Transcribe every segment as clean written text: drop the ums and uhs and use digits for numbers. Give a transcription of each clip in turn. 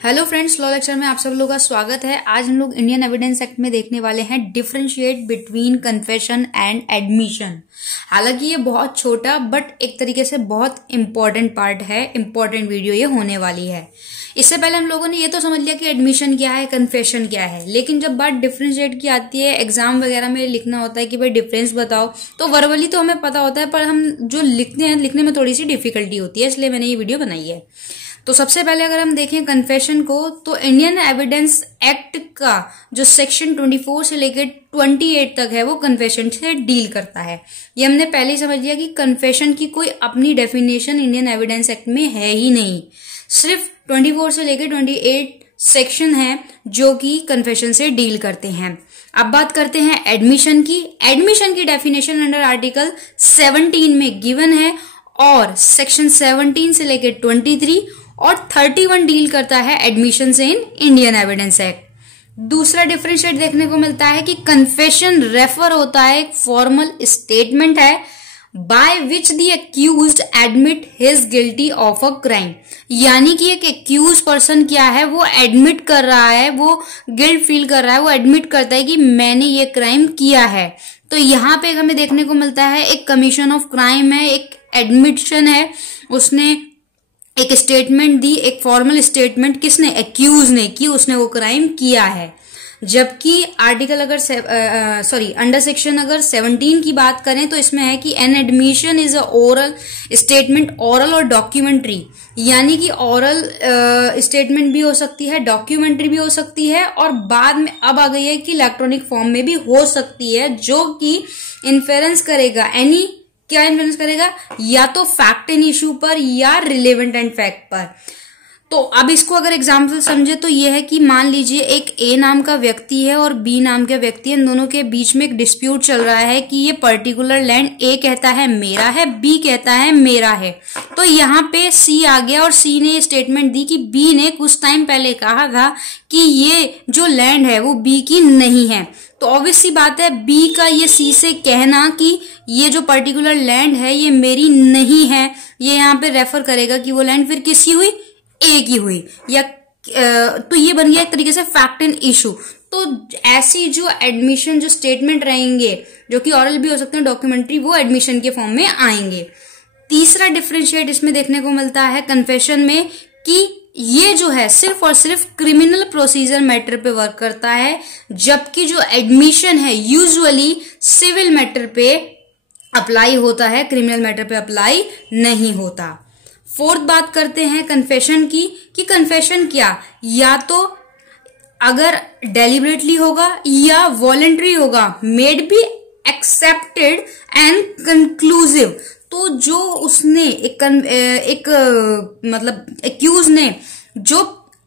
Hello friends, law lecture में आप सब लोगों का स्वागत है। आज हम लोग इंडियन एविडेंस एक्ट में देखने वाले हैं differentiate between confession and admission. हालांकि ये बहुत छोटा बट एक तरीके से बहुत इंपॉर्टेंट पार्ट है, इंपॉर्टेंट वीडियो ये होने वाली है। इससे पहले हम लोगों ने ये तो समझ लिया कि एडमिशन क्या है, कन्फेशन क्या है, लेकिन जब बात डिफरेंशिएट की आती है, एग्जाम वगैरह में लिखना होता है कि भाई डिफरेंस बताओ, तो वर्बली तो हमें पता होता है पर हम जो लिखते हैं लिखने में थोड़ी सी डिफिकल्टी होती है, इसलिए मैंने ये वीडियो बनाई है। तो सबसे पहले अगर हम देखें कन्फेशन को, तो इंडियन एविडेंस एक्ट का जो सेक्शन 24 से लेकर 28 तक है वो कन्फेशन से डील करता है। ये हमने पहले ही समझ लिया कि कन्फेशन की कोई अपनी डेफिनेशन इंडियन एविडेंस एक्ट में है ही नहीं। सिर्फ 24 से लेकर 28 सेक्शन है जो कि कन्फेशन से डील करते हैं। अब बात करते हैं एडमिशन की। एडमिशन की डेफिनेशन अंडर आर्टिकल 17 में गिवन है और सेक्शन 17 से लेकर 23 और 31 डील करता है एडमिशन से इन इंडियन एविडेंस एक्ट। दूसरा डिफरेंशिएट देखने को मिलता है कि कन्फेशन रेफर होता है एक फॉर्मल स्टेटमेंट है by which the accused admit his guilty of a crime. यानी कि एक एक्यूज पर्सन क्या है, वो एडमिट कर रहा है, वो गिल्ट फील कर रहा है, वो एडमिट करता है कि मैंने ये क्राइम किया है। तो यहाँ पे हमें देखने को मिलता है एक कमीशन ऑफ क्राइम है, एक एडमिशन है, उसने एक स्टेटमेंट दी, एक फॉर्मल स्टेटमेंट किसने, एक्यूज ने, कि उसने वो क्राइम किया है। जबकि आर्टिकल अगर अंडर सेक्शन अगर 17 की बात करें तो इसमें है कि an admission is a oral statement, oral और डॉक्यूमेंट्री। यानी कि ओरल स्टेटमेंट भी हो सकती है, डॉक्यूमेंट्री भी हो सकती है और बाद में अब आ गई है कि इलेक्ट्रॉनिक फॉर्म में भी हो सकती है, जो कि इन्फेरेंस करेगा क्या इन्फ्लुएंस करेगा, या तो फैक्ट इन इशू पर या रिलेवेंट एंड फैक्ट पर। तो अब इसको अगर एग्जाम्पल समझे तो ये है कि मान लीजिए एक ए नाम का व्यक्ति है और बी नाम का व्यक्ति है, इन दोनों के बीच में एक डिस्प्यूट चल रहा है कि ये पर्टिकुलर लैंड ए कहता है मेरा है, बी कहता है मेरा है। तो यहाँ पे सी आ गया और सी ने स्टेटमेंट दी कि बी ने कुछ टाइम पहले कहा था कि ये जो लैंड है वो बी की नहीं है। तो ऑब्वियस सी बात है, बी का ये सी से कहना कि ये जो पर्टिकुलर लैंड है ये मेरी नहीं है, ये यहाँ पे रेफर करेगा कि वो लैंड फिर किसकी हुई, ए की हुई, या तो ये बन गया एक तरीके से फैक्ट इन इशू। तो ऐसी जो एडमिशन जो स्टेटमेंट रहेंगे, जो कि ऑरल भी हो सकते हैं, डॉक्यूमेंट्री, वो एडमिशन के फॉर्म में आएंगे। तीसरा डिफरेंशिएट इसमें देखने को मिलता है कन्फेशन में कि ये जो है सिर्फ और सिर्फ क्रिमिनल प्रोसीजर मैटर पे वर्क करता है, जबकि जो एडमिशन है यूजुअली सिविल मैटर पे अप्लाई होता है, क्रिमिनल मैटर पे अप्लाई नहीं होता। फोर्थ बात करते हैं कन्फेशन की कि कन्फेशन क्या, या तो अगर डेलिबरेटली होगा या वॉलंटरी होगा, made be accepted and conclusive. तो जो उसने एक मतलब एक्यूज ने जो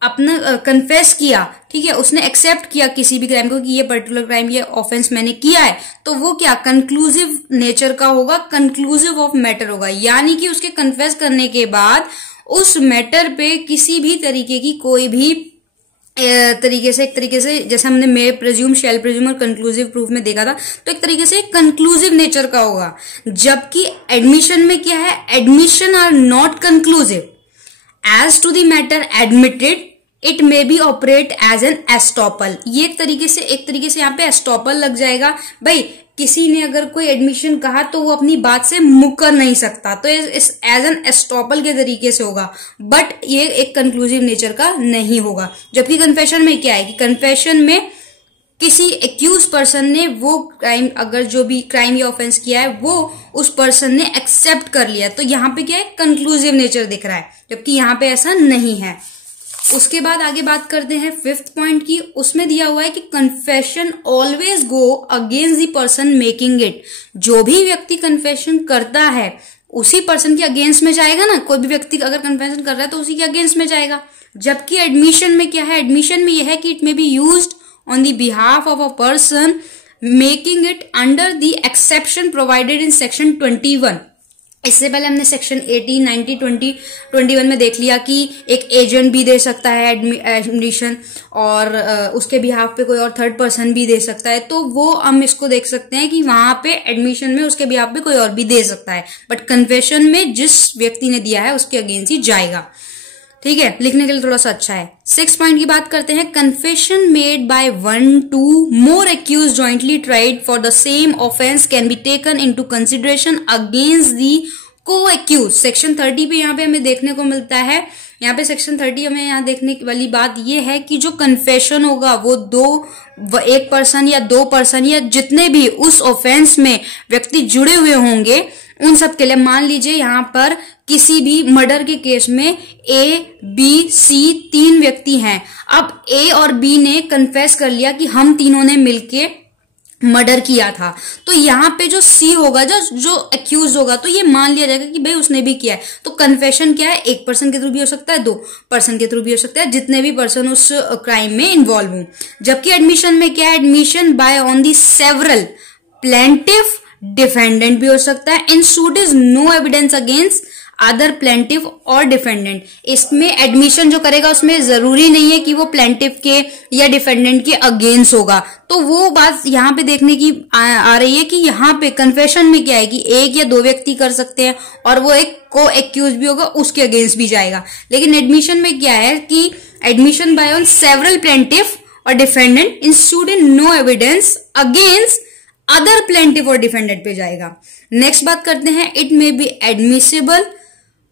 अपना कन्फेस किया, ठीक है, उसने एक्सेप्ट किया किसी भी क्राइम को कि ये पर्टिकुलर क्राइम, ये ऑफेंस मैंने किया है, तो वो क्या कंक्लूसिव नेचर का होगा, कंक्लूसिव ऑफ मैटर होगा। यानी कि उसके कन्फेस करने के बाद उस मैटर पे किसी भी तरीके की कोई भी एक तरीके से जैसे हमने मे प्रेज्यूम, शैल प्रेज्यूम और कंक्लूसिव प्रूफ में देखा था, तो एक तरीके से कंक्लूसिव नेचर का होगा। जबकि एडमिशन में क्या है, admission are not conclusive as to the matter admitted, it may be operate as an estoppel. ये एक तरीके से यहाँ पे एस्टॉपल लग जाएगा। भाई किसी ने अगर कोई एडमिशन कहा तो वो अपनी बात से मुकर नहीं सकता, तो इस एज एन एस्टॉपल के तरीके से होगा, बट ये एक कंक्लूसिव नेचर का नहीं होगा। जबकि कन्फेशन में क्या है कि कन्फेशन में किसी एक्यूज पर्सन ने वो क्राइम, अगर जो भी क्राइम या ऑफेंस किया है वो उस पर्सन ने एक्सेप्ट कर लिया, तो यहाँ पे क्या है, कंक्लूसिव नेचर दिख रहा है, जबकि यहाँ पे ऐसा नहीं है। उसके बाद आगे बात करते हैं फिफ्थ पॉइंट की। उसमें दिया हुआ है कि confession always go against the person making it. जो भी व्यक्ति कन्फेशन करता है उसी पर्सन के अगेंस्ट में जाएगा ना, कोई भी व्यक्ति अगर कन्फेशन कर रहा है तो उसी के अगेंस्ट में जाएगा। जबकि एडमिशन में क्या है, एडमिशन में यह है कि it may be used on the behalf of a person making it under the exception provided in section 21। इससे पहले हमने सेक्शन 18, 19, 20, 21 में देख लिया कि एक एजेंट भी दे सकता है एडमिशन और उसके बिहाफ पे कोई और थर्ड पर्सन भी दे सकता है। तो वो हम इसको देख सकते हैं कि वहां पे एडमिशन में उसके बिहाफ पे कोई और भी दे सकता है, बट कन्फेशन में जिस व्यक्ति ने दिया है उसके अगेंस्ट ही जाएगा। ठीक है, लिखने के लिए थोड़ा सा अच्छा है। 6 पॉइंट की बात करते हैं। Confession made by 1 to more accused jointly tried for the same offense can be taken into consideration against the co-accused। Section 30 पे यहाँ पे हमें देखने को मिलता है, यहाँ पे सेक्शन 30 हमें यहाँ देखने वाली बात ये है कि जो कन्फेशन होगा वो एक पर्सन या 2 पर्सन या जितने भी उस ऑफेंस में व्यक्ति जुड़े हुए होंगे उन सब के लिए, मान लीजिए यहाँ पर किसी भी मर्डर के केस में ए बी सी 3 व्यक्ति हैं। अब ए और बी ने कन्फेस कर लिया कि हम तीनों ने मिलके मर्डर किया था, तो यहाँ पे जो सी होगा, जो एक्यूज होगा, तो ये मान लिया जाएगा कि भाई उसने भी किया है। तो कन्फेशन क्या है, 1 पर्सन के थ्रू भी हो सकता है, 2 पर्सन के थ्रू भी हो सकता है, जितने भी पर्सन उस क्राइम में इन्वॉल्व हो। जबकि एडमिशन में क्या है, admission by on the several plaintiff defendant भी हो सकता है। In suit is no evidence against other plaintiff और डिफेंडेंट। इसमें एडमिशन जो करेगा उसमें जरूरी नहीं है कि वो प्लेंटिफ के या डिफेंडेंट के अगेंस्ट होगा। तो वो बात यहाँ पे देखने की आ रही है कि यहाँ पे कन्फेशन में क्या है कि 1 या 2 व्यक्ति कर सकते हैं और वो एक को एक्यूज भी होगा, उसके अगेंस्ट भी जाएगा। लेकिन एडमिशन में क्या है कि admission by on several plaintiff और defendant institute in no evidence against other plaintiff और डिफेंडेंट पे जाएगा। नेक्स्ट बात करते हैं, it may be admissible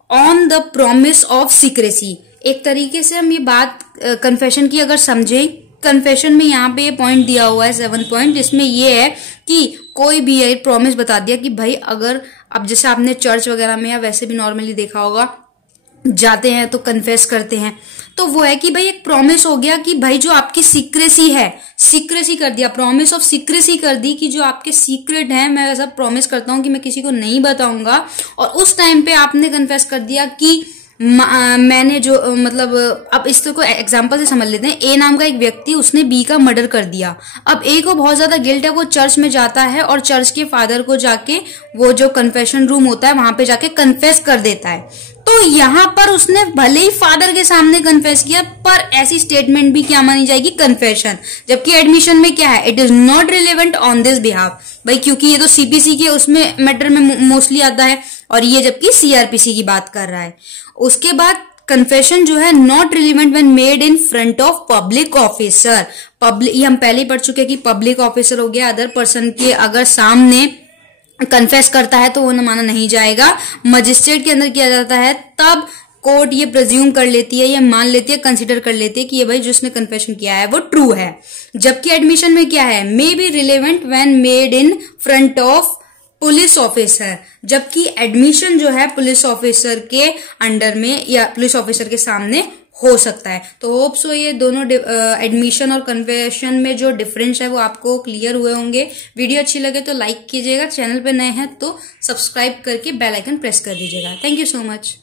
on the promise of secrecy. एक तरीके से हम ये बात कन्फेशन की अगर समझे, कन्फेशन में यहाँ पे ये पॉइंट दिया हुआ है 7 पॉइंट, जिसमें ये है कि कोई भी एक प्रॉमिस बता दिया कि भाई अगर, अब जैसे आपने चर्च वगैरह में या वैसे भी नॉर्मली देखा होगा, जाते हैं तो कन्फेस करते हैं, तो वो है कि भाई एक प्रॉमिस हो गया कि भाई जो आपकी सीक्रेसी है, सीक्रेसी कर दिया, प्रॉमिस ऑफ सीक्रेसी कर दी कि जो आपके सीक्रेट है, मैं ऐसा प्रॉमिस करता हूं कि मैं किसी को नहीं बताऊंगा। और उस टाइम पे आपने कन्फेस कर दिया कि मैंने जो मतलब, अब इसको एग्जांपल से समझ लेते हैं। ए नाम का एक व्यक्ति, उसने बी का मर्डर कर दिया। अब ए को बहुत ज्यादा गिल्ट है, वो चर्च में जाता है और चर्च के फादर को जाके, वो जो कन्फेशन रूम होता है वहां पे जाके कन्फेस कर देता है। तो यहाँ पर उसने भले ही फादर के सामने कन्फेस किया, पर ऐसी स्टेटमेंट भी क्या मानी जाएगी, कन्फेशन। जबकि एडमिशन में क्या है, it is not relevant on this behalf, भाई क्योंकि ये तो सीपीसी के उसमें मैटर में मोस्टली आता है और ये जबकि सीआरपीसी की बात कर रहा है। उसके बाद कन्फेशन जो है not relevant when made in front of public officer. Public, ये हम पहले ही पढ़ चुके हैं कि पब्लिक ऑफिसर हो गया, अदर पर्सन के अगर सामने कन्फेस करता है तो वो न माना नहीं जाएगा। मजिस्ट्रेट के अंदर किया जाता है, तब कोर्ट ये प्रिज्यूम कर लेती है, ये मान लेती है, कंसीडर कर लेती है कि ये भाई जिसने कन्फेशन किया है वो ट्रू है। जबकि एडमिशन में क्या है, may be relevant when made in front of police officer. जबकि एडमिशन जो है पुलिस ऑफिसर के अंडर में या पुलिस ऑफिसर के सामने हो सकता है। तो होप सो ये दोनों एडमिशन और कन्फेशन में जो डिफरेंस है वो आपको क्लियर हुए होंगे। वीडियो अच्छी लगे तो लाइक कीजिएगा, चैनल पे नए हैं तो सब्सक्राइब करके बेल आइकन प्रेस कर दीजिएगा। Thank you so much.